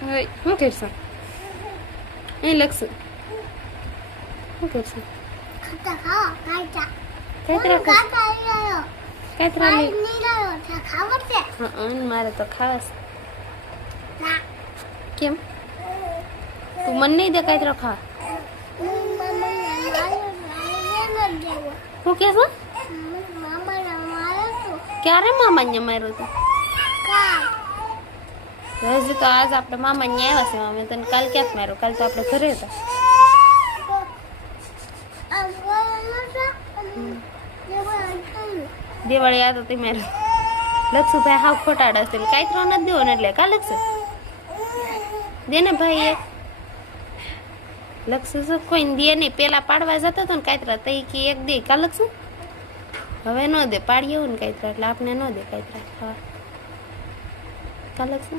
હવે શું કરશું અહીં લખશું શું કરશું કાતરા કાતરા લઈ મારે તો ખાવાસ કેમ તું મને નહીં દે કાતરા ખા શું કે છે ક્યારે મામાને માર્યું હતું હજી તો આજ આપણે મામાને આવ્યા છે મામે તને કાલ ક્યાંક માર્યો કાલ તો આપણે ઘરે હતા દિવાળી આ તો તે મારે લક્ષુભાઈ હાવ ખોટાડા છે કાંઈ નથી દેવો ને એટલે કા લક્ષુ દે ને ભાઈ એક લક્ષુ શું કોઈ દે નહીં પેલા પાડવા જતો હતો ને કાંતરા તઈ કે એક દે કા લક્ષુ હવે ન દે પાડી એવું ને કાંતરા એટલે આપણે ન દે કાંતરા ખાવા કા લક્ષુ